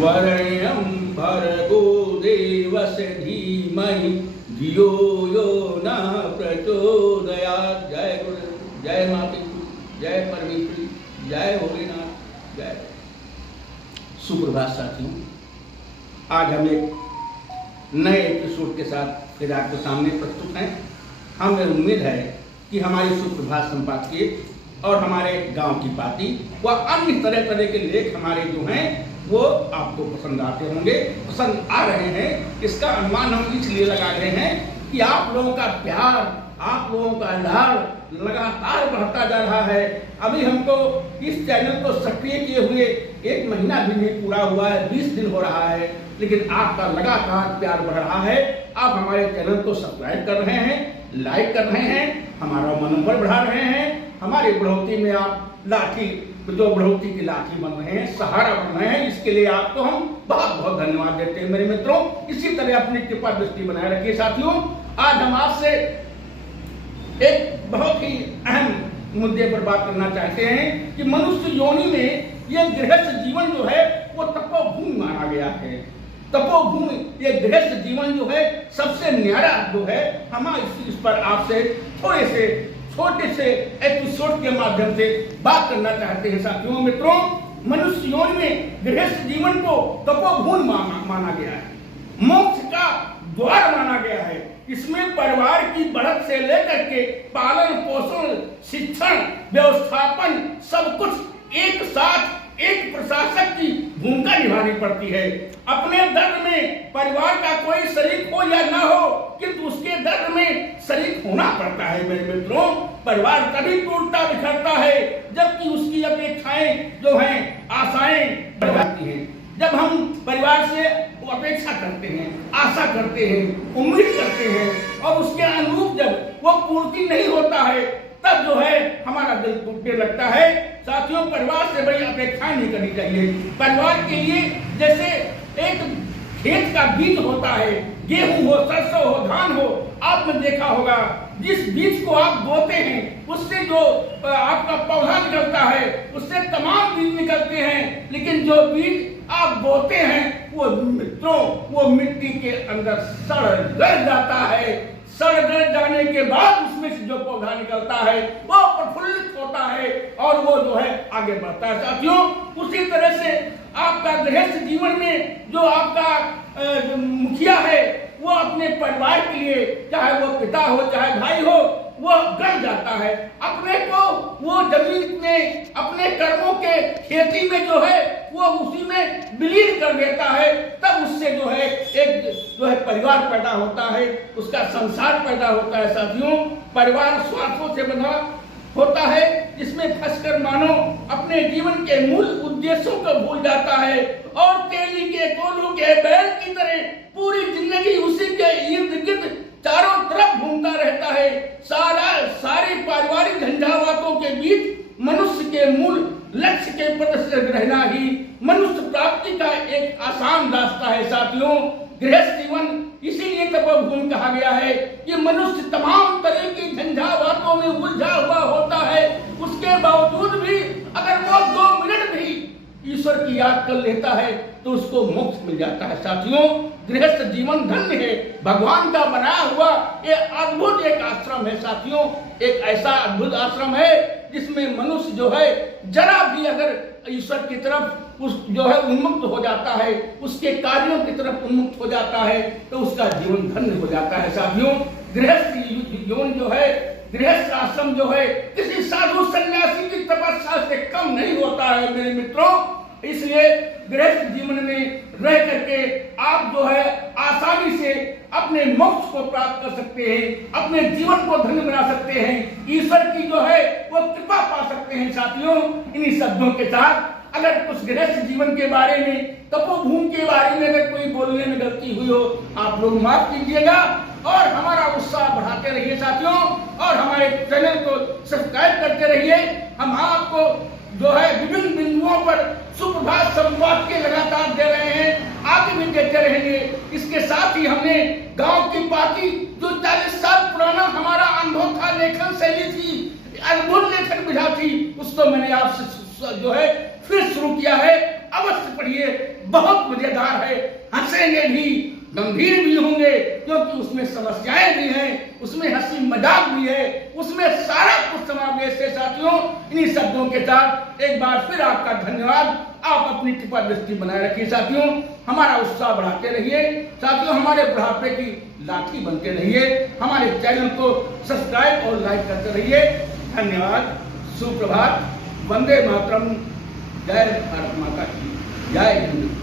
वरेण्यं भर्गो देवस्य धीमहि धियो यो न प्रचोदयात्। जय गुरु, जय माता, जय परमेश्वरी, जय भोलेनाथ, जय। सुप्रभात साथियों, आज हम एक नए एपिसोड के साथ फिर आपके सामने प्रस्तुत हैं। हमें उम्मीद है कि हमारे सुप्रभात संपादकीय और हमारे गांव की पाती व अन्य तरह तरह के लेख हमारे जो हैं वो आपको पसंद आते होंगे, पसंद आ रहे हैं। इसका अनुमान हम इसलिए लगा रहे हैं कि आप लोगों का प्यार, आप लोगों का लाड़ लगातार बढ़ता जा रहा है। अभी हमको इस चैनल को सक्रिय किए हुए 1 महीना भी नहीं पूरा हुआ है, 20 दिन हो रहा है, लेकिन आपका लगातार प्यार बढ़ रहा है। आप हमारे चैनल को सब्सक्राइब कर रहे हैं, लाइक कर रहे हैं, हमारा मनोबल बढ़ा रहे हैं। हमारी बढ़ोतरी में आप लाठी, जो बढ़ोतरी की लाठी बन रहे हैं, सहारा बन रहे हैं, इसके लिए आपको हम बहुत बहुत धन्यवाद देते हैं मेरे मित्रों। इसी तरह अपनी कृपा दृष्टि बनाए रखिए साथियों। आज हम आपसे एक बहुत ही अहम मुद्दे पर बात करना चाहते हैं कि मनुष्य योनि में ये गृहस्थ जीवन जो है वो तपोभूमि माना गया है। तपोभूमि, ये गृहस्थ जीवन जो है सबसे न्यारा जो है। हम इस पर आपसे थोड़े से छोटे से एपिसोड के माध्यम से बात करना चाहते हैं साथियों मित्रों। मनुष्य योनि में गृहस्थ जीवन को तपोभूमि माना गया है, मोक्ष का द्वार माना गया है। इसमें परिवार की बढ़त से लेकर के पालन पोषण, शिक्षण, व्यवस्थापन सब कुछ एक साथ एक प्रशासक की भूमिका निभानी पड़ती है। अपने दर्द में परिवार का कोई शरीक हो या ना हो, किंतु उसके दर्द में शरीक होना पड़ता है मेरे मित्रों। परिवार तभी टूटता बिखरता है जबकि उसकी अपेक्षाएं जो हैं, आशाएं बढ़ जाती हैं। जब हम परिवार से अपेक्षा करते हैं, आशा करते हैं, उम्मीद करते हैं और उसके अनुरूप जब वो पूर्ति नहीं होता है, तब जो है हमारा दिल टूटने लगता है। साथियों, परिवार से बड़ी अपेक्षाएं नहीं करनी चाहिए। परिवार के लिए जैसे एक खेत का बीज होता है, गेहूं हो, सरसों हो, धान हो, आपने देखा होगा जिस बीज को आप बोते हैं उससे जो आपका पौधा निकलता है उससे तमाम बीज निकलते हैं, लेकिन जो बीज आप बोते हैं वो मित्रों वो मिट्टी के अंदर सड़ गल जाता है। सड़ गल जाने के बाद उसमें से जो पौधा निकलता है वो प्रफुल्लित होता है और वो जो है आगे बढ़ता है साथियों। उसी तरह से आपका गृहस्थ जीवन में जो आपका मुखिया है वो अपने परिवार के लिए, चाहे वो पिता हो चाहे भाई हो, वो गल जाता है। अपने को वो जमीन में, अपने कर्मों के खेती में जो है वो उसी में विलीन कर देता है। तब उससे जो है एक जो है परिवार पैदा होता है, उसका संसार पैदा होता है साथियों। परिवार स्वार्थों से बंधा होता है जिसमें फंसकर मानो अपने जीवन के मूल उद्देश्यों को भूल जाता है और तेली के कोलू के बैल की तरह पूरी जिंदगी उसी के इर्द गिर्द चारों तरफ घूमता रहता है। सारी पारिवारिक झंझावातों के बीच मनुष्य के मूल लक्ष्य के प्रति रहना ही मनुष्य प्राप्ति का एक आसान रास्ता है साथियों। गृहस्थ जीवन इसीलिए तपोभूमि कहा गया है कि मनुष्य तमाम तरह की झंझावातों में उलझा हुआ होता है, उसके बावजूद भी अगर वो 2 मिनट भी ईश्वर की याद कर लेता है तो उसको मोक्ष मिल जाता है साथियों। गृहस्थ जीवन धन्य है, भगवान का बनाया हुआ ये अद्भुत एक आश्रम है साथियों। एक ऐसा अद्भुत आश्रम है जिसमें मनुष्य जो है जरा भी अगर ईश्वर की तरफ उस जो है उन्मुक्त हो जाता है, उसके कार्यों की तरफ उन्मुक्त हो जाता है तो उसका जीवन धन्य हो जाता है साथियों। गृहस्थ जीवन जो है, गृहस्थ आश्रम जो है किसी साधु सन्यासी की तपस्या से कम नहीं होता है मेरे मित्रों। इसलिए गृहस्थ जीवन में रह करके आप जो है आसानी से अपने मोक्ष को प्राप्त कर सकते हैं, अपने जीवन को धन्य बना सकते हैं, ईश्वर की जो है वो कृपा पा सकते हैं साथियों। इन्हीं शब्दों के साथ अगर कुछ गृहस्थ जीवन के बारे में, तपोभूमि के बारे में अगर कोई बोलने में गलती हुई हो आप लोग माफ कीजिएगा और हमारा उत्साह बढ़ाते रहिए साथियों और हमारे चैनल को सब्सक्राइब करते रहिए। हम आपको जो है विभिन्न बिंदुओं पर सुप्रभात संवाद के लगातार दे रहे हैं, आगे भी देते रहेंगे। इसके साथ ही हमने गांव की पार्टी जो 40 साल पुराना हमारा अनोखा लेखन शैली थी, अद्भुत लेखन विधा थी, उसको मैंने आपसे जो है फिर शुरू किया है। अवश्य पढ़िए, बहुत मजेदार है, हंसेंगे भी, गंभीर भी होंगे, क्योंकि उसमें समस्याएं भी हैं, उसमें हंसी मजाक भी है, उसमें सारा कुछ समावेश है साथियों। इन्हीं शब्दों के साथ एक बार फिर आपका धन्यवाद। आप अपनी कृपा दृष्टि बनाए रखिए साथियों, हमारा उत्साह बढ़ाते रहिए साथियों, हमारे बुढ़ापे की लाठी बनते रहिए, हमारे चैनल को सब्सक्राइब और लाइक करते रहिए। धन्यवाद, सुप्रभात, वंदे मातरम, जय भारत माता की, जय हिंद।